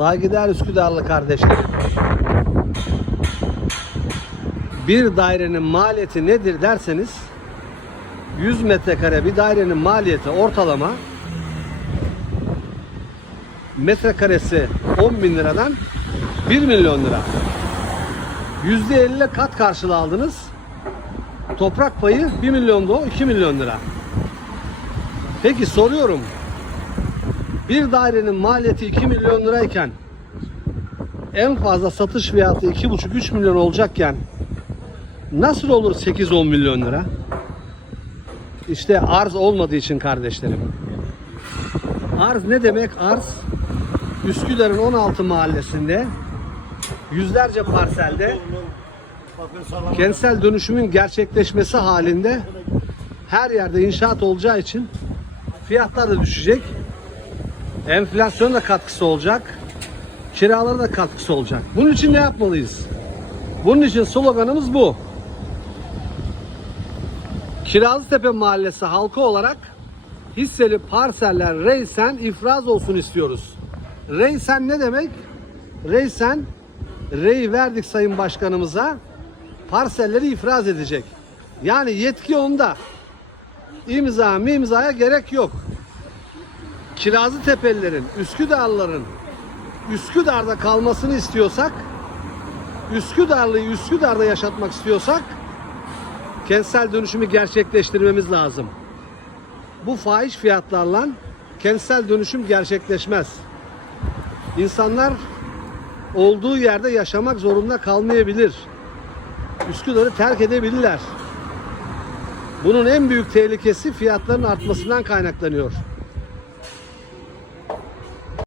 Saygıdeğer Üsküdarlı kardeşlerim. Bir dairenin maliyeti nedir derseniz 100 metrekare bir dairenin maliyeti ortalama metrekaresi 10 bin liradan 1 milyon lira. %50 kat karşılığı aldınız. Toprak payı 1 milyon da o 2 milyon lira. Peki soruyorum. Bir dairenin maliyeti 2 milyon lirayken en fazla satış fiyatı 2,5-3 milyon olacakken nasıl olur 8-10 milyon lira? İşte arz olmadığı için kardeşlerim. Arz ne demek? Arz Üsküdar'ın 16 mahallesinde yüzlerce parselde kentsel dönüşümün gerçekleşmesi halinde her yerde inşaat olacağı için fiyatlar da düşecek. Enflasyon da katkısı olacak. Kiralara da katkısı olacak. Bunun için ne yapmalıyız? Bunun için sloganımız bu. Kirazlıtepe Mahallesi halkı olarak hisseli parseller reysen ifraz olsun istiyoruz. Reysen ne demek? Reysen rey verdik Sayın Başkanımıza parselleri ifraz edecek. Yani yetki onda. İmza mimzaya gerek yok. Kirazlı Tepelilerin, Üsküdarlıların Üsküdar'da kalmasını istiyorsak, Üsküdarlı'yı Üsküdar'da yaşatmak istiyorsak kentsel dönüşümü gerçekleştirmemiz lazım. Bu fahiş fiyatlarla kentsel dönüşüm gerçekleşmez. İnsanlar olduğu yerde yaşamak zorunda kalmayabilir. Üsküdar'ı terk edebilirler. Bunun en büyük tehlikesi fiyatların artmasından kaynaklanıyor.